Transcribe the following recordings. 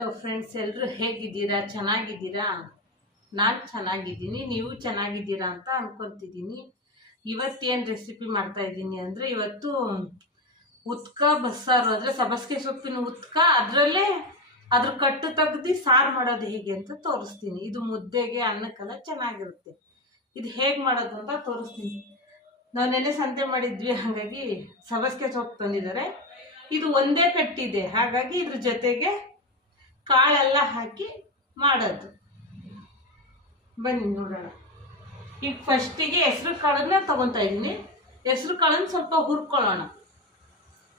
Friends ಎಲ್ಲರೂ ಹೇಗಿದ್ದೀರಾ? ಚೆನ್ನಾಗಿದ್ದೀರಾ? ನಾನು ಚೆನ್ನಾಗಿದ್ದೀನಿ, ನೀವು ಚೆನ್ನಾಗಿದ್ದೀರಾ ಅಂತ ಅನ್ಕೊತಿದ್ದೀನಿ. ಇವತ್ತೇನು ರೆಸಿಪಿ ಮಾಡ್ತಾ ಇದ್ದೀನಿ ಅಂದರೆ, ಇವತ್ತು ಉತ್ಕ ಬಸ್ಸಾರು ಅಂದರೆ ಸಬಸ್ಗೆ ಸೊಪ್ಪಿನ ಉತ್ಕ, ಅದರಲ್ಲೇ ಅದ್ರ ಕಟ್ಟು ತೆಗ್ದು ಸಾರು ಮಾಡೋದು ಹೇಗೆ ಅಂತ ತೋರಿಸ್ತೀನಿ. ಇದು ಮುದ್ದೆಗೆ ಅನ್ನಕ್ಕೆಲ್ಲ ಚೆನ್ನಾಗಿರುತ್ತೆ. ಇದು ಹೇಗೆ ಮಾಡೋದು ಅಂತ ತೋರಿಸ್ತೀನಿ. ನಾವು ನೆನೆ ಸಂತೆ ಮಾಡಿದ್ವಿ, ಹಾಗಾಗಿ ಸಬಸ್ಗೆ ಸೊಪ್ಪು ತಂದಿದ್ದಾರೆ. ಇದು ಒಂದೇ ಕಟ್ಟಿದೆ, ಹಾಗಾಗಿ ಇದ್ರ ಜೊತೆಗೆ ಕಾಳೆಲ್ಲ ಹಾಕಿ ಮಾಡೋದು. ಬನ್ನಿ ನೋಡೋಣ. ಈಗ ಫಸ್ಟಿಗೆ ಹೆಸ್ರು ಕಾಳನ್ನ ತಗೊತಾ ಇದ್ದೀನಿ. ಹೆಸ್ರು ಕಾಳನ್ನ ಸ್ವಲ್ಪ ಹುರ್ಕೊಳ್ಳೋಣ.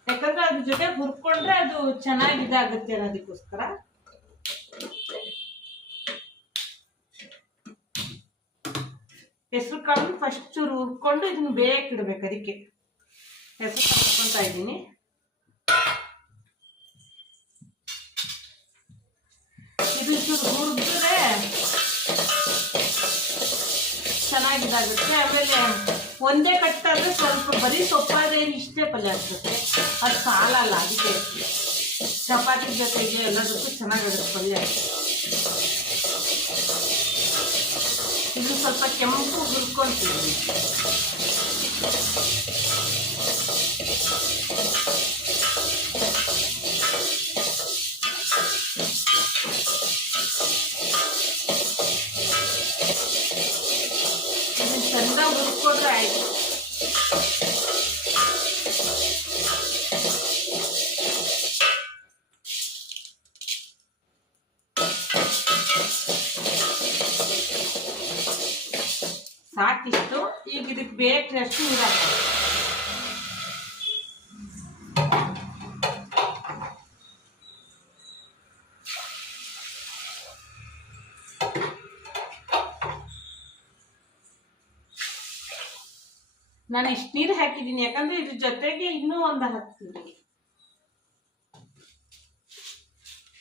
ಯಾಕಂದ್ರೆ ಅದ್ರ ಜೊತೆ ಹುರ್ಕೊಂಡ್ರೆ ಅದು ಚೆನ್ನಾಗಿ ಇದಾಗುತ್ತೆ ಅನ್ನೋದಕ್ಕೋಸ್ಕರ. ಹೆಸರು ಕಾಳನ್ನ ಫಸ್ಟ್ ಚೂರು ಹುರ್ಕೊಂಡು ಇದನ್ನ ಬೇಕಿಡ್ಬೇಕು ಅದಕ್ಕೆ. ಹೆಸರು ಕಾಳು ಇದ್ದೀನಿ. ಹುರಿದ್ರೆ ಚೆನ್ನಾಗಿದಾಗುತ್ತೆ. ಆಮೇಲೆ ಒಂದೇ ಕಟ್ಟಾದ್ರೆ ಸ್ವಲ್ಪ ಬರೀ ಸೊಪ್ಪಾದ್ರೆ ಇಷ್ಟೇ ಪಲ್ಯ ಆಗ್ತದೆ. ಅದು ಸಾಲಲ್ಲ, ಅದಕ್ಕೆ ಚಪಾತಿ ಜೊತೆಗೆ ಎಲ್ಲದಕ್ಕೂ ಚೆನ್ನಾಗಿರುತ್ತೆ ಪಲ್ಯ. ಇದು ಸ್ವಲ್ಪ ಕೆಂಪು ಹುರ್ಕೊಳ್ತೀವಿ ಚಂದ ಹುರ್ಕೊಂಡ್ರೆ ಆಯ್ತು ಸಾಕಿಷ್ಟು ಈಗ ಇದಕ್ಕೆ ಬೇಕಷ್ಟು ನೀರು ಹಾಕ್ಬೇಕು ನಾನು ಇಷ್ಟು ನೀರು ಹಾಕಿದ್ದೀನಿ ಯಾಕಂದ್ರೆ ಇದ್ರ ಜೊತೆಗೆ ಇನ್ನೂ ಒಂದು ಹಾಕ್ತೀನಿ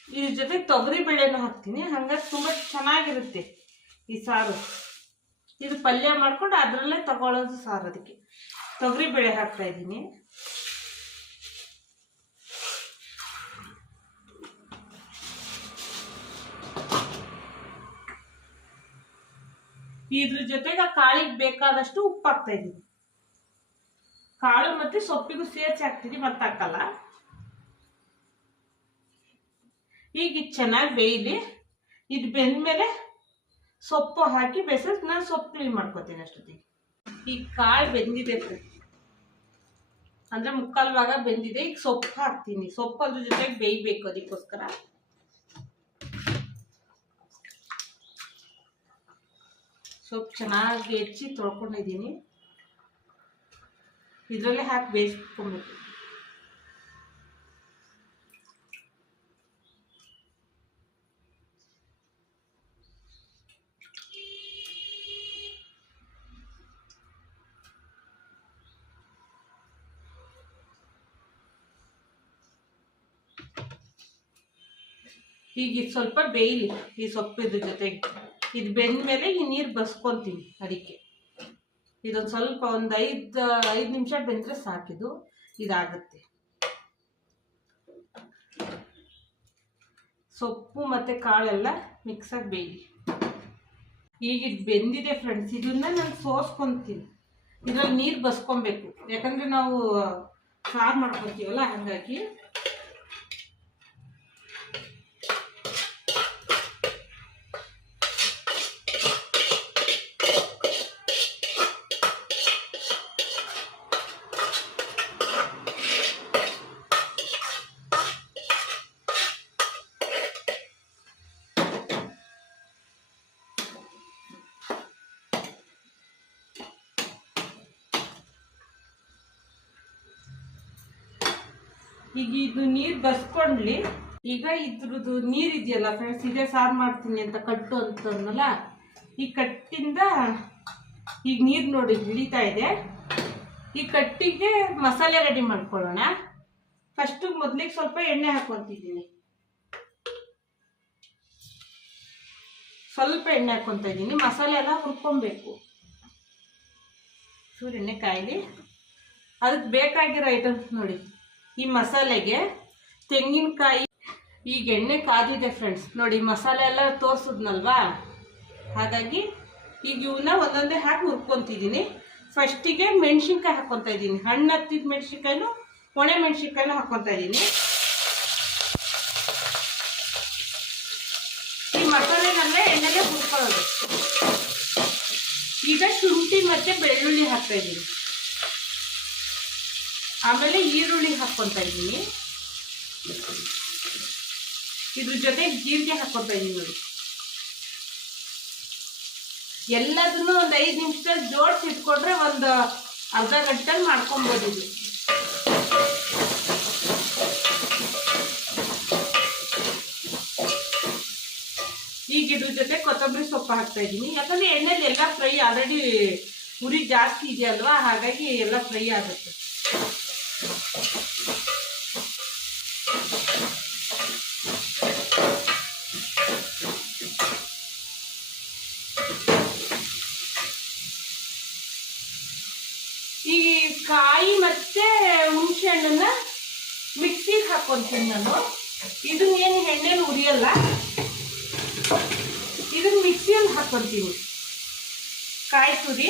ಇದ್ರ ಜೊತೆಗೆ ತೊಗರಿ ಬೇಳೆನೂ ಹಾಕ್ತೀನಿ, ಹಂಗಾಗಿ ತುಂಬ ಚೆನ್ನಾಗಿರುತ್ತೆ ಈ ಸಾರು. ಇದು ಪಲ್ಯ ಮಾಡ್ಕೊಂಡು ಅದರಲ್ಲೇ ತಗೊಳ್ಳೋದು ಸಾರು ಅದಕ್ಕೆ. ತೊಗರಿ ಬೇಳೆ ಹಾಕ್ತಾ ಇದ್ದೀನಿ. ಇದ್ರ ಜೊತೆಗೆ ಕಾಳಿಗೆ ಬೇಕಾದಷ್ಟು ಉಪ್ಪು ಹಾಕ್ತಾ ಇದ್ದೀನಿ. ಕಾಳು ಮತ್ತೆ ಸೊಪ್ಪಿಗೂ ಸೇರ್ಸಿ ಹಾಕ್ತೀನಿ ಮತ್ತಾಕಲ್ಲ ಈಗ ಇದು ಚೆನ್ನಾಗಿ ಬೇಯಲಿ, ಇದು ಬೆಂದ್ಮೇಲೆ ಸೊಪ್ಪು ಹಾಕಿ ಬೇಯಿಸ್ ನಾನು ಸೊಪ್ಪು ಕ್ಲೀನ್ ಮಾಡ್ಕೊತೀನಿ ಅಷ್ಟೊತ್ತಿಗೆ. ಈಗ ಕಾಳು ಬೆಂದಿದೆ. ಅಂದ್ರೆ ಮುಕ್ಕಾಲು ಭಾಗ ಬೆಂದಿದೆ, ಈಗ ಸೊಪ್ಪು ಹಾಕ್ತೀನಿ. ಸೊಪ್ಪು ಅದ್ರ ಜೊತೆಗೆ ಬೇಯಬೇಕು ಅದಕ್ಕೋಸ್ಕರ. ಸೊಪ್ಪು ಚೆನ್ನಾಗಿ ಹೆಚ್ಚಿ ತೊಳ್ಕೊಂಡಿದ್ದೀನಿ. ಇದರಲ್ಲೇ ಹಾಕಿ ಬೇಯಿಸ್ಕೊಬೇಕು ಈಗ ಇದು ಸ್ವಲ್ಪ ಬೇಯಲಿ ಈ ಸೊಪ್ಪಿದ್ರ ಜೊತೆಗೆ ಇದು ಬೆಂದ ಮೇಲೆ ಈ ನೀರು ಬಸ್ಕೊಂತೀನಿ ಅದಕ್ಕೆ ಇದೊಂದು ಸ್ವಲ್ಪ ಒಂದು ಐದು ಐದು ನಿಮಿಷ ಬೆಂದರೆ ಸಾಕಿದು ಇದಾಗುತ್ತೆ. ಸೊಪ್ಪು ಮತ್ತು ಕಾಳೆಲ್ಲ ಮಿಕ್ಸಾಗಿ ಬೇಯಿ ಈಗ ಇದು ಬೆಂದಿದೆ ಫ್ರೆಂಡ್ಸ್ ಇದನ್ನ ನಾನು ಸೋಸ್ಕೊತೀನಿ. ಇದ್ರಲ್ಲಿ ನೀರು ಬಸ್ಕೊಬೇಕು. ಯಾಕಂದರೆ ನಾವು ಸಾರು ಮಾಡ್ಕೊತೀವಲ್ಲ, ಹಾಗಾಗಿ ಈಗ ಇದು ನೀರು ಬಸ್ಕೊಂಡ್ಲಿ, ಈಗ ಇದ್ರದ್ದು ನೀರು ಇದೆಯಲ್ಲ ಫ್ರೆಂಡ್ಸ್ ಇದೇ ಸಾರು ಮಾಡ್ತೀನಿ ಅಂತ ಕಟ್ಟು ಅಂತಂದಲ್ಲ ಈ ಕಟ್ಟಿಂದ ಈಗ ನೀರು ನೋಡಿ ಹಿಡಿತಾ ಇದೆ. ಈ ಕಟ್ಟಿಗೆ ಮಸಾಲೆ ರೆಡಿ ಮಾಡ್ಕೊಳ್ಳೋಣ. ಫಸ್ಟು ಮೊದಲಿಗೆ ಸ್ವಲ್ಪ ಎಣ್ಣೆ ಹಾಕೊತಿದ್ದೀನಿ. ಸ್ವಲ್ಪ ಎಣ್ಣೆ ಹಾಕೊತಾ ಇದ್ದೀನಿ. ಮಸಾಲೆ ಎಲ್ಲ ಹುರ್ಕೊಬೇಕು. ಚೂರು ಎಣ್ಣೆ ಕಾಯಿಲಿ. ಅದಕ್ಕೆ ಬೇಕಾಗಿರೋ ಐಟಮ್ಸ್ ನೋಡಿ. ಈ ಮಸಾಲೆಗೆ ತೆಂಗಿನಕಾಯಿ, ಈಗ ಎಣ್ಣೆ ಕಾದಿದೆ ಫ್ರೆಂಡ್ಸ್ ನೋಡಿ, ಮಸಾಲೆ ಎಲ್ಲ ತೋರಿಸಿದ್ನಲ್ವಾ? ಹಾಗಾಗಿ ಈಗ ಇವನ್ನ ಒಂದೊಂದೇ ಹಾಕಿ ಹುರ್ಕೊತಿದ್ದೀನಿ. ಫಸ್ಟಿಗೆ ಮೆಣಸಿನ್ಕಾಯಿ ಹಾಕ್ಕೊತಾ ಇದ್ದೀನಿ. ಹಣ್ಣು ಹತ್ತಿದ ಮೆಣ್ಸಿನ್ಕಾಯಿನೂ, ಒಣ ಮೆಣಸಿನ್ಕಾಯಿನೂ ಹಾಕ್ಕೊತಾ ಇದ್ದೀನಿ. ಈ ಮಸಾಲೆನಲ್ಲೇ ಎಣ್ಣೆಗೆ ಹುರ್ಕೊಳ್ಳೋದು. ಈಗ ಶುಂಠಿ ಮತ್ತೆ ಬೆಳ್ಳುಳ್ಳಿ ಹಾಕ್ತಾ ಇದ್ದೀನಿ. ಆಮೇಲೆ ಈರುಳ್ಳಿ ಹಾಕ್ಕೊತಾ ಇದ್ದೀನಿ. ಇದ್ರ ಜೊತೆ ಜೀರಿಗೆ ಹಾಕ್ಕೊತಾ ಇದ್ದೀನಿ ನೋಡಿ. ಎಲ್ಲದನ್ನು ಒಂದು ಐದು ನಿಮಿಷದಲ್ಲಿ ಜೋಡಿಸಿ ಇಟ್ಕೊಂಡ್ರೆ ಒಂದು ಅರ್ಧ ಗಂಟೆಲಿ ಮಾಡ್ಕೊಬೋದು ಇದು. ಈಗ ಇದ್ರ ಜೊತೆ ಕೊತ್ತಂಬರಿ ಸೊಪ್ಪು ಹಾಕ್ತಾ ಇದ್ದೀನಿ. ಯಾಕಂದ್ರೆ ಎಣ್ಣೆಲಿ ಎಲ್ಲ ಫ್ರೈ ಆಲ್ರೆಡಿ ಉರಿ ಜಾಸ್ತಿ ಇದೆಯಲ್ವಾ? ಹಾಗಾಗಿ ಎಲ್ಲ ಫ್ರೈ ಆಗುತ್ತೆ ಈ ಕಾಯಿ ಮತ್ತೆ ಹಣ್ಣನ್ನ ಮಿಕ್ಸಿಗೆ ಹಾಕೊಂತೀನಿ ನಾನು. ಇದನ್ನ ಏನು ಎಣ್ಣೆನ ಉರಿಯಲ್ಲ. ಇದನ್ನ ಮಿಕ್ಸಿಯಲ್ಲಿ ಹಾಕೊಂತೀನಿ ಕಾಯಿ ತುರಿ.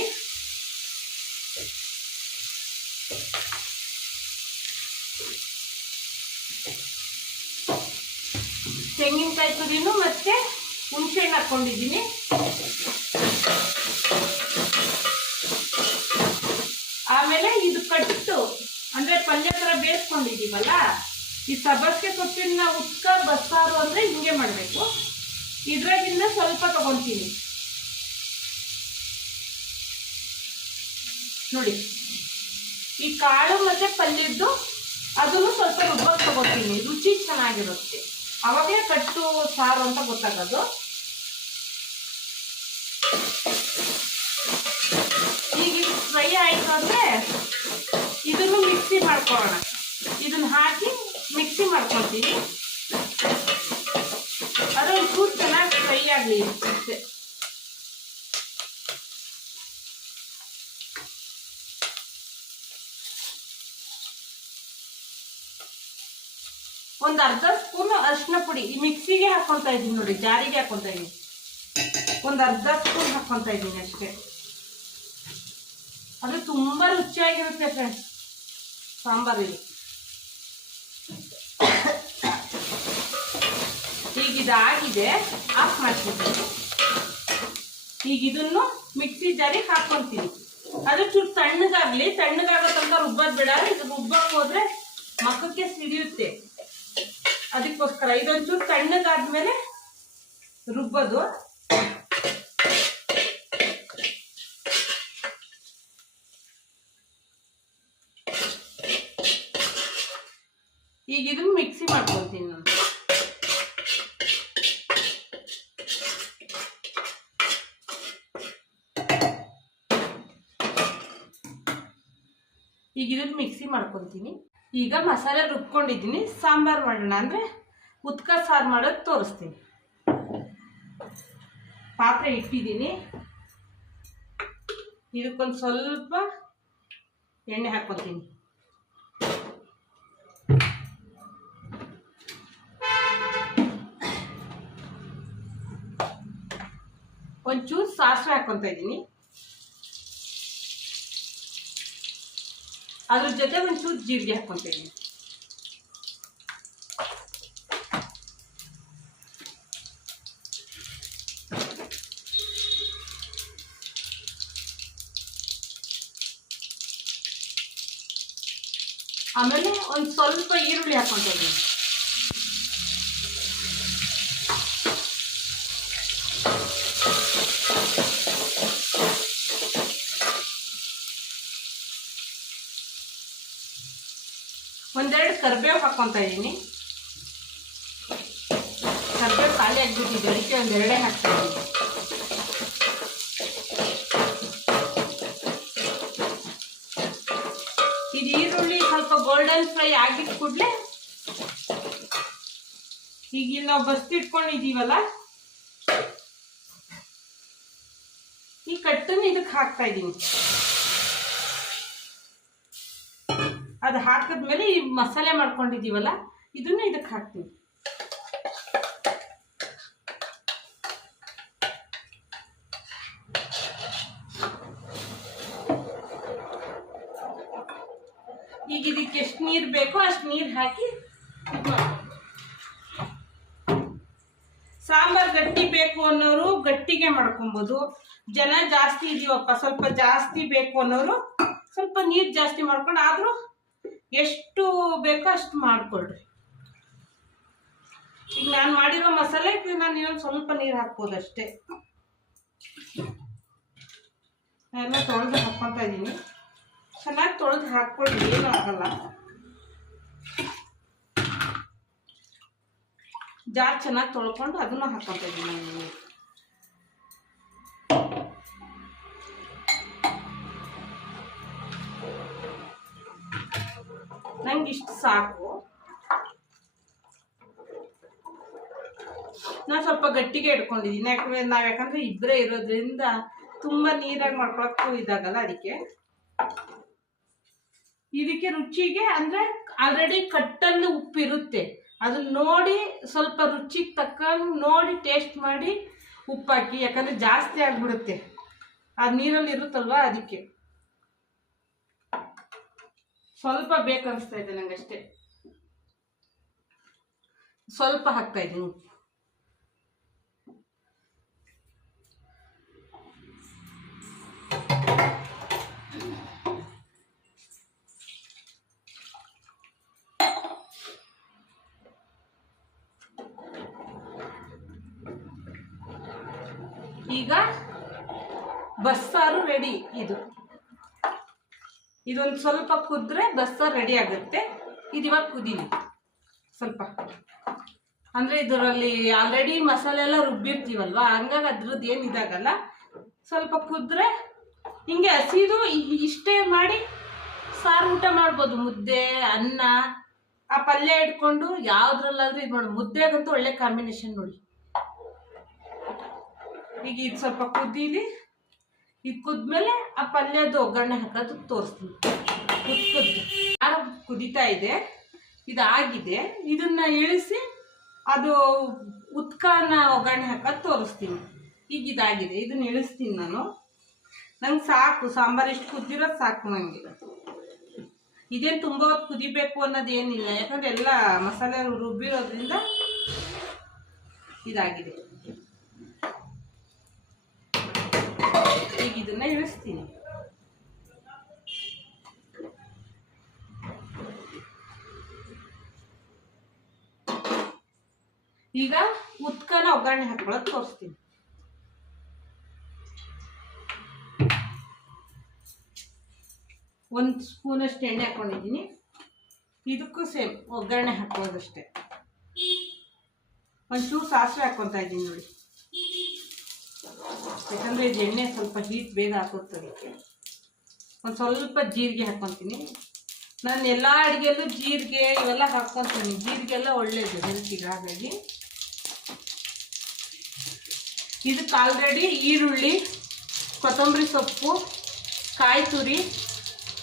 ತೆಂಗಿನಕಾಯಿ ತುರಿನು ಮತ್ತೆ ಹುಣಸೆ ಹಣ್ಣು ಹಾಕೊಂಡಿದ್ದೀನಿ. ಆಮೇಲೆ ಇದು ತರ ಬೇಯಿಸ್ಕೊಂಡಿದೀವಲ್ಲ ಈ ಸಬ್ಬಸ್ಗೆ ಸೊಪ್ಪಿನ ಉತ್ಕ ಬಸ್ಸಾರು ಅಂದರೆ ಹಿಂಗೆ ಮಾಡಬೇಕು. ಇದ್ರಾಗಿಂದ ಸ್ವಲ್ಪ ತಗೊತೀನಿ. ನೋಡಿ. ಈ ಕಾಳು ಮತ್ತೆ ಪಲ್ಯದ್ದು, ಅದನ್ನು ಸ್ವಲ್ಪ ರುಬ್ಬಕ್ಕೆ ತಗೋತೀನಿ. ರುಚಿ ಚೆನ್ನಾಗಿರುತ್ತೆ. ಅವಾಗೇ ಕಟ್ಟು ಸಾರು ಅಂತ ಗೊತ್ತಾಗೋದು. ಈಗ ಫ್ರೈ ಆಯ್ತು ಅಂದ್ರೆ ಇದನ್ನು ಮಿಕ್ಸಿ ಮಾಡ್ಕೊಳ್ಳೋಣ. ಇದನ್ನ ಹಾಕಿ ಮಿಕ್ಸಿ ಮಾಡ್ಕೊತೀವಿ ಅದು ಒಂಚೂರು ಚೆನ್ನಾಗಿ ಫ್ರೈ ಆಗಲಿ ಅಷ್ಟೇ. ಒಂದು ಅರ್ಧ ಸ್ಪೂನ್ ಅರಿಶಿನ ಪುಡಿ ಈ ಮಿಕ್ಸಿಗೆ ಹಾಕೊಂತ ಇದೀನಿ ನೋಡಿ, ಜಾರಿಗೆ ಹಾಕೊಂತ ಇದೀನಿ ಒಂದು ಅರ್ಧ ಸ್ಪೂನ್ ಹಾಕೊಂತ ಇದ್ದೀನಿ ಅಷ್ಟೇ. ಅದು ತುಂಬಾ ರುಚಿಯಾಗಿರುತ್ತೆ ಫ್ರೆಂಡ್ಸ್ ಸಾಂಬಾರಿಗೆ ಇದಾಗಿದೆ. ಆಫ್ ಮಾಡ್ತಿದ್ದೀನಿ ಈಗ ಇದನ್ನು ಮಿಕ್ಸಿ ಜಾರಿಗೆ ಹಾಕೊಂತೀನಿ. ಅದು ಚೂರು ತಣ್ಣಗಾಗ್ಲಿ, ತಣ್ಣಗಾಗೋ ತನಕ ರುಬ್ಬೋದ್ ಬೇಡ. ಇದು ರುಬ್ಬಕ್ ಹೋದ್ರೆ ಮಕ್ಕಕ್ಕೆ ಸಿಡಿಯುತ್ತೆ. ಅದಕ್ಕೋಸ್ಕರ ಇದೊಂಚೂರು ತಣ್ಣಗಾದ್ಮೇಲೆ ರುಬ್ಬೋದು. ಈಗ ಇದನ್ನು ಮಿಕ್ಸಿ ಮಾಡ್ಕೊತೀನಿ ನಾನು. ಈಗ ಇದನ್ನ ಮಿಕ್ಸಿ ಮಾಡ್ಕೊತೀನಿ ಈಗ ಮಸಾಲೆ ರುಬ್ಕೊಂಡಿದ್ದೀನಿ, ಸಾಂಬಾರು ಮಾಡೋಣ ಅಂದರೆ ಉತ್ಕ ಸಾರು ಮಾಡೋದು ತೋರಿಸ್ತೀನಿ. ಪಾತ್ರೆ ಇಟ್ಟಿದ್ದೀನಿ. ಇದಕ್ಕೊಂದು ಸ್ವಲ್ಪ ಎಣ್ಣೆ ಹಾಕ್ಕೊತೀನಿ ಒಂಚೂರು ಸಾಸಿವೆ ಹಾಕ್ಕೊತಾ ಇದ್ದೀನಿ. ಅದ್ರ ಜೊತೆ ಒಂಚೂರು ಜೀರಿಗೆ ಹಾಕ್ಕೊಂತ ಇದ್ದೀನಿ ಆಮೇಲೆ ಒಂದು ಸ್ವಲ್ಪ ಈರುಳ್ಳಿ ಹಾಕ್ಕೊಂತ ಇದ್ದೀನಿ ಕರ್ಬೇವು ಹಾಕ್ಕೊಂತ ಇದ್ದೀನಿ ಕರ್ಬೇವು ಖಾಲಿ ಆಗ್ಬಿಟ್ಟಿದೆ, ಅದಕ್ಕೆ ಹಾಕ್ತಾ ಇದ್ದೀನಿ ಇದು ಈರುಳ್ಳಿ ಸ್ವಲ್ಪ ಗೋಲ್ಡನ್ ಫ್ರೈ ಆಗಿದ ಕೂಡಲೇ ಈಗ ನಾವು ಬಸ್ತಿಟ್ಕೊಂಡಿದ್ದೀವಲ್ಲ ಈ ಕಟ್ಟನ್ನು ಇದಕ್ಕೆ ಹಾಕ್ತಾ ಇದ್ದೀನಿ ಅದು ಹಾಕಿದ್ಮೇಲೆ ಈ ಮಸಾಲೆ ಮಾಡ್ಕೊಂಡಿದ್ದೀವಲ್ಲ ಇದನ್ನು ಇದಕ್ಕೆ ಹಾಕ್ತೀವಿ. ಈಗ ಇದಕ್ಕೆ ಎಷ್ಟು ನೀರು ಬೇಕೋ ಅಷ್ಟು ನೀರು ಹಾಕಿ ಸಾಂಬಾರು ಗಟ್ಟಿ ಬೇಕು ಅನ್ನೋರು ಗಟ್ಟಿಗೆ ಮಾಡ್ಕೊಬೋದು. ಜನ ಜಾಸ್ತಿ ಇದೀವಪ್ಪ, ಸ್ವಲ್ಪ ಜಾಸ್ತಿ ಬೇಕು ಅನ್ನೋರು ಸ್ವಲ್ಪ ನೀರು ಜಾಸ್ತಿ ಮಾಡ್ಕೊಂಡು ಆದರೂ ಎಷ್ಟು ಬೇಕೋ ಅಷ್ಟು ಮಾಡ್ಕೊಳ್ರಿ. ಈಗ ನಾನು ಮಾಡಿರೋ ಮಸಾಲೆಗೆ ನಾನು ಇನ್ನೊಂದು ಸ್ವಲ್ಪ ನೀರು ಹಾಕ್ಬೋದು ಅಷ್ಟೇ. ಎಲ್ಲ ತೊಳೆದು ಹಾಕೊತ ಇದ್ದೀನಿ ಚೆನ್ನಾಗಿ ತೊಳೆದು ಹಾಕ್ಕೊಳ್ಳಿ, ಏನೂ ಆಗಲ್ಲ. ಜಾರ್ ಚೆನ್ನಾಗಿ ತೊಳ್ಕೊಂಡು ಅದನ್ನು ಹಾಕ್ಕೊತಾ ಇದ್ದೀನಿ ನಾನು ನಂಗೆ ಇಷ್ಟು ಸಾಕು. ನಾನು ಸ್ವಲ್ಪ ಗಟ್ಟಿಗೆ ಇಟ್ಕೊಂಡಿದ್ದೀನಿ. ಯಾಕಂದ್ರೆ ನಾವು ಯಾಕಂದ್ರೆ ಇಬ್ಬರೇ ಇರೋದ್ರಿಂದ ತುಂಬ ನೀರಾಗಿ ಮಾಡ್ಕೊಳಕ್ಕೂ ಇದಾಗಲ್ಲ ಅದಕ್ಕೆ. ಇದಕ್ಕೆ ರುಚಿಗೆ ಅಂದ್ರೆ ಆಲ್ರೆಡಿ ಕಟ್ಟಲ್ಲಿ ಉಪ್ಪಿರುತ್ತೆ. ಅದನ್ನ ನೋಡಿ ಸ್ವಲ್ಪ ರುಚಿಗೆ ತಕ್ಕಂಗೆ ನೋಡಿ ಟೇಸ್ಟ್ ಮಾಡಿ ಉಪ್ಪಾಕಿ. ಯಾಕಂದ್ರೆ ಜಾಸ್ತಿ ಆಗಿಬಿಡುತ್ತೆ. ಆ ನೀರಲ್ಲಿ ಇರುತ್ತಲ್ವಾ ಅದಕ್ಕೆ. ಸ್ವಲ್ಪ ಬೇಕನ್ನಿಸ್ತಾ ಇದೆ ನಂಗಷ್ಟೇ. ಸ್ವಲ್ಪ ಹಾಕ್ತಾ ಇದ್ದೀನಿ. ಇದೊಂದು ಸ್ವಲ್ಪ ಕುದ್ರೆ ಬಸ್ಸಾರು ರೆಡಿ ಆಗುತ್ತೆ. ಇದು ಇವಾಗ ಕುದೀಲಿ. ಸ್ವಲ್ಪ. ಅಂದರೆ ಇದರಲ್ಲಿ ಆಲ್ರೆಡಿ ಮಸಾಲೆ ಎಲ್ಲ ರುಬ್ಬಿರ್ತೀವಲ್ವ? ಹಂಗಾಗಿ ಅದ್ರದ್ದು ಏನು ಇದಾಗಲ್ಲ. ಸ್ವಲ್ಪ ಕುದ್ರೆ ಹಿಂಗೆ ಹಸಿದು ಇಷ್ಟೇ ಮಾಡಿ ಸಾರು ಊಟ ಮಾಡ್ಬೋದು. ಮುದ್ದೆ, ಅನ್ನ, ಆ ಪಲ್ಯ ಇಟ್ಕೊಂಡು ಯಾವ್ದ್ರಲ್ಲಾದ್ರೂ ಇದು ಮಾಡಿ. ಮುದ್ದೆಗಂತೂ ಒಳ್ಳೆ ಕಾಂಬಿನೇಷನ್ ನೋಡಿ. ಈಗ ಇದು ಸ್ವಲ್ಪ ಕುದೀಲಿ. ಇದು ಕುದ್ಮೇಲೆ ಆ ಪಲ್ಯದ ಒಗ್ಗರಣೆ ಹಾಕೋದು ತೋರಿಸ್ತೀನಿ. ಕುದ್ ಕುದ್ದು ಖಾರ ಕುದೀತಾ ಇದೆ. ಇದಾಗಿದೆ. ಇದನ್ನ ಇಳಿಸಿ ಅದು ಉತ್ಕಾನ ಒಗ್ಗರಣೆ ಹಾಕೋದು ತೋರಿಸ್ತೀನಿ. ಈಗ ಇದಾಗಿದೆ. ಇದನ್ನ ಇಳಿಸ್ತೀನಿ ನಾನು. ನಂಗೆ ಸಾಕು. ಸಾಂಬಾರು ಎಷ್ಟು ಕುದ್ದಿರೋದು ಸಾಕು ನನಗೆ ಇದೇನು ತುಂಬ ಹೊತ್ತು ಕುದಿಬೇಕು ಅನ್ನೋದೇನಿಲ್ಲ ಯಾಕಂದ್ರೆ ಎಲ್ಲ ಮಸಾಲೆ ರುಬ್ಬಿರೋದ್ರಿಂದ ಇದಾಗಿದೆ. ಈಗ ಇದನ್ನ ಇಳಿಸ್ತೀನಿ. ಈಗ ಉತ್ಕನ ಒಗ್ಗರಣೆ ಹಾಕೊಳ್ಳೋದು ತೋರಿಸ್ತೀನಿ. ಒಂದು ಸ್ಪೂನಷ್ಟು ಎಣ್ಣೆ ಹಾಕೊಂಡಿದ್ದೀನಿ. ಇದಕ್ಕೂ ಸೇಮ್ ಒಗ್ಗರಣೆ ಹಾಕೋದಷ್ಟೇ ಒಂಚೂರು ಸಾಸಿವೆ ಹಾಕ್ಕೊತಾ ಇದ್ದೀನಿ ನೋಡಿ. ಯಾಕಂದರೆ ಇದು ಎಣ್ಣೆ ಸ್ವಲ್ಪ ಹೀಟ್ ಬೇಗ ಹಾಕೋತದಕ್ಕೆ ಒಂದು ಸ್ವಲ್ಪ ಜೀರಿಗೆ ಹಾಕ್ಕೊತೀನಿ ನಾನು ಎಲ್ಲ ಅಡುಗೆಯಲ್ಲೂ ಜೀರಿಗೆ ಇವೆಲ್ಲ ಹಾಕ್ಕೊತೀನಿ ಜೀರಿಗೆ ಎಲ್ಲ ಒಳ್ಳೇದು ಹೆಲ್ತಿಗೆ ಹಾಗಾಗಿ. ಇದಕ್ಕೆ ಆಲ್ರೆಡಿ ಈರುಳ್ಳಿ, ಕೊತ್ತಂಬರಿ ಸೊಪ್ಪು, ಕಾಯಿ ತುರಿ,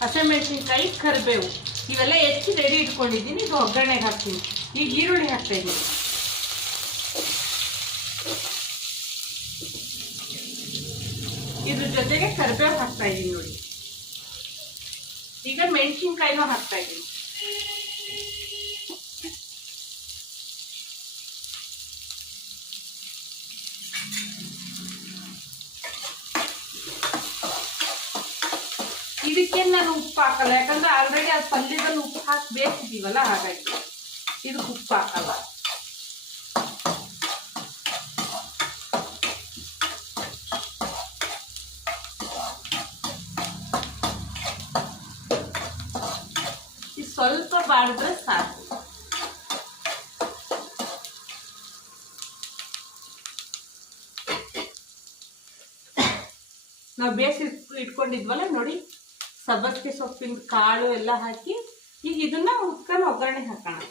ಹಸಿಮೆಣಸಿನ್ಕಾಯಿ, ಕರಿಬೇವು ಇವೆಲ್ಲ ಹೆಚ್ಚಿ ರೆಡಿ ಇಟ್ಕೊಂಡಿದ್ದೀನಿ. ಇದು ಒಗ್ಗರಣೆಗೆ ಹಾಕ್ತೀನಿ. ಈಗ ಈರುಳ್ಳಿ ಹಾಕ್ತಾ ಇದ್ದೀನಿ ಇದ್ರ ಜೊತೆಗೆ ಕರಿಬೇವು ಹಾಕ್ತಾ ಇದ್ದೀನಿ ನೋಡಿ. ಈಗ ಮೆಣಸಿನ್ಕಾಯಿನೂ ಹಾಕ್ತಾ ಇದ್ದೀನಿ ಇದಕ್ಕೆ ನಾನು ಉಪ್ಪು ಹಾಕಲ್ಲ, ಯಾಕಂದ್ರೆ ಆಲ್ರೆಡಿ ಅದು ಪಲ್ಯದಲ್ಲಿ ಉಪ್ಪು ಹಾಕಿ ಬೇಯಿಸಿದೀವಲ್ಲ ಹಾಗಾಗಿ. ಇದಕ್ಕೆ ಉಪ್ಪು ಹಾಕಲ್ಲ ಇದು ಬಾಡಿದ್ರೆ ಸಾಕು ನಾವು ಬೇಸಿ ಇಟ್ಕೊಂಡಿದ್ವಲ್ಲ ನೋಡಿ. ಸಬ್ಬಸ್ಗೆ ಸೊಪ್ಪಿನ ಕಾಳು ಎಲ್ಲ ಹಾಕಿ ಈಗ ಇದನ್ನ ಉತ್ಕೊಂಡು ಒಗ್ಗರಣೆ ಹಾಕೋಣ.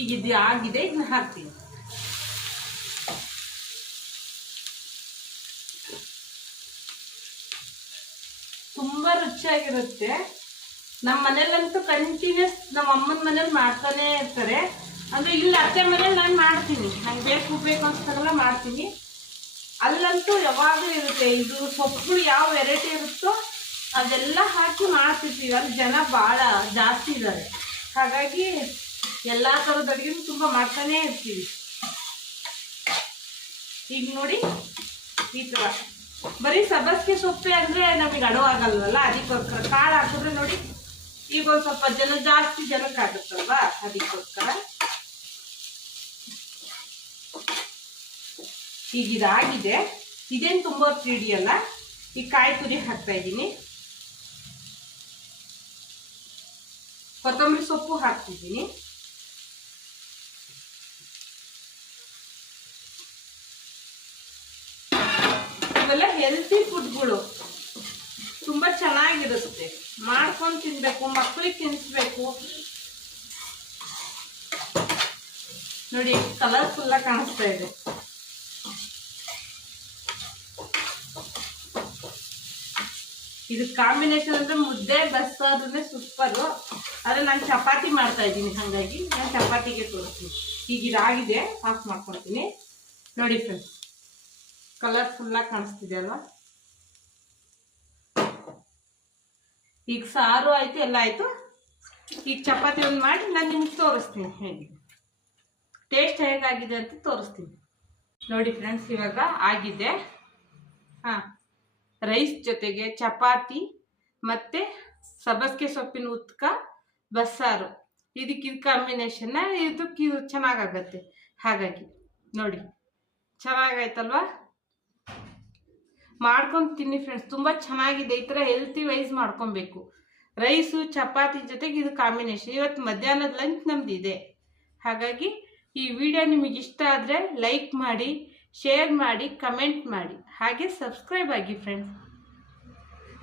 ಈಗ ಇದು ಆಗಿದೆ. ಇದನ್ನ ಹಾಕ್ತೀನಿ ತುಂಬಾ ರುಚಿಯಾಗಿರುತ್ತೆ ನಮ್ಮ ಮನೇಲಂತೂ ಕಂಟಿನ್ಯೂಸ್ ನಮ್ಮ ಅಮ್ಮನ ಮನೇಲಿ ಮಾಡ್ತಾನೆ ಇರ್ತಾರೆ. ಅಂದರೆ ಇಲ್ಲಿ, ಅತ್ತೆ ಮನೇಲಿ ನಾನು ಮಾಡ್ತೀನಿ. ನಂಗೆ ಬೇಕು ಬೇಕು ಅನ್ಸ್ದಾಗೆಲ್ಲ ಮಾಡ್ತೀನಿ. ಅಲ್ಲಂತೂ ಯಾವಾಗಲೂ ಇರುತ್ತೆ, ಇದು ಸೊಪ್ಪುಗಳು ಯಾವ ವೆರೈಟಿ ಇರುತ್ತೋ ಅದೆಲ್ಲ ಹಾಕಿ ಮಾಡ್ತಿರ್ತೀವಿ. ಅಲ್ಲಿ ಜನ ಭಾಳ ಜಾಸ್ತಿ ಇದ್ದಾರೆ. ಹಾಗಾಗಿ ಎಲ್ಲ ಥರದ ಅಡುಗೆನೂ ತುಂಬ ಮಾಡ್ತಾನೇ ಇರ್ತೀವಿ. ಈಗ ನೋಡಿ ಈ ಥರ ಬರೀ ಸಬ್ಬಸ್ಗೆ ಸೊಪ್ಪೆ ಅಂದರೆ ನಮಗೆ ಅಡವಾಗಲ್ವಲ್ಲ ಅದಕ್ಕೋಸ್ಕರ ಕಾಳು ಹಾಕಿದ್ರೆ ನೋಡಿ, ಈಗ ಒಂದು ಸ್ವಲ್ಪ ಜನ ಜಾಸ್ತಿ ಜನಕ್ಕಾಗುತ್ತಲ್ವಾ ಅದಕ್ಕೋಸ್ಕರ. ಈಗ ಇದಾಗಿದೆ. ಇದೇನು ತುಂಬ ಹೊತ್ತು ಹಿಡಿಯಲ್ಲ ಈ ಕಾಯಿ ತುರಿ ಹಾಕ್ತಾ ಇದ್ದೀನಿ. ಕೊತ್ತಂಬರಿ ಸೊಪ್ಪು ಹಾಕ್ತಿದ್ದೀನಿ ಇವೆಲ್ಲ ಫುಡ್ಗಳು ತುಂಬ ಚೆನ್ನಾಗಿರುತ್ತೆ ಮಾಡ್ಕೊಂಡು ತಿನ್ಬೇಕು ಮಕ್ಕಳಿಗೆ ತಿನ್ನಿಸ್ಬೇಕು ನೋಡಿ ಕಲರ್ಫುಲ್ಲಾಗಿ ಕಾಣಿಸ್ತಾ ಇದೆ. ಇದು ಕಾಂಬಿನೇಷನ್ ಅಂದ್ರೆ ಮುದ್ದೆ ಬಸ್ಸಾದ್ರೆ ಸೂಪರು ಆದರೆ ನಾನು ಚಪಾತಿ ಮಾಡ್ತಾ ಇದ್ದೀನಿ, ಹಾಗಾಗಿ ನಾನು ಚಪಾತಿಗೆ ತೋರಿಸ್ತೀನಿ. ಈಗ ಇದಾಗಿದೆ ಆಫ್ ಮಾಡ್ಕೊಳ್ತೀನಿ ನೋಡಿ ಫ್ರೆಂಡ್ಸ್ ಕಲರ್ಫುಲ್ಲಾಗಿ ಕಾಣಿಸ್ತಿದೆ ಅಲ್ವಾ? ಈಗ ಸಾರು ಆಯಿತು, ಎಲ್ಲ ಆಯಿತು. ಈಗ ಚಪಾತಿ ಒಂದು ಮಾಡಿ, ನಾನು ನಿಮ್ಗೆ ತೋರಿಸ್ತೀನಿ ಹೇಗೆ. ಟೇಸ್ಟ್ ಹೇಗಾಗಿದೆ ಅಂತ ತೋರಿಸ್ತೀನಿ. ನೋಡಿ ಫ್ರೆಂಡ್ಸ್ ಇವಾಗ ಆಗಿದೆ. ಹಾಂ ರೈಸ್ ಜೊತೆಗೆ ಚಪಾತಿ ಮತ್ತು ಸಬ್ಬಸ್ಗೆ ಸೊಪ್ಪಿನ ಉತ್ಕ ಬಸ್ಸಾರು. ಇದಕ್ಕೆ ಇದು ಕಾಂಬಿನೇಷನ್ನ ಇದಕ್ಕೆ ಇದು ಚೆನ್ನಾಗಾಗತ್ತೆ. ಹಾಗಾಗಿ, ನೋಡಿ, ಚೆನ್ನಾಗಾಯ್ತಲ್ವಾ? ಮಾಡ್ಕೊಂಡು ತಿನ್ನಿ ಫ್ರೆಂಡ್ಸ್ ತುಂಬ ಚೆನ್ನಾಗಿದೆ. ಈ ಥರ ಹೆಲ್ತಿ ವೈಸ್ ಮಾಡ್ಕೊಬೇಕು. ರೈಸು ಚಪಾತಿ ಜೊತೆಗೆ ಇದು ಕಾಂಬಿನೇಷನ್ ಇವತ್ತು ಮಧ್ಯಾಹ್ನದ ಲಂಚ್ ನಮ್ದು ಇದೆ. ಹಾಗಾಗಿ ಈ ವಿಡಿಯೋ ನಿಮಗೆ ಇಷ್ಟ ಆದರೆ ಲೈಕ್ ಮಾಡಿ ಶೇರ್ ಮಾಡಿ ಕಮೆಂಟ್ ಮಾಡಿ. ಹಾಗೆ ಸಬ್ಸ್ಕ್ರೈಬ್ ಆಗಿ ಫ್ರೆಂಡ್ಸ್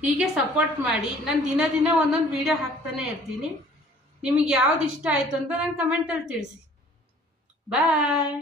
ಹೀಗೆ ಸಪೋರ್ಟ್ ಮಾಡಿ. ನಾನು ದಿನ ದಿನ ಒಂದೊಂದು ವಿಡಿಯೋ ಹಾಕ್ತಾನೆ ಇರ್ತೀನಿ. ನಿಮಗೆ ಯಾವ್ದು ಇಷ್ಟ ಆಯಿತು ಅಂತ ನಾನು ಕಮೆಂಟಲ್ಲಿ ತಿಳಿಸಿ. ಬಾಯ್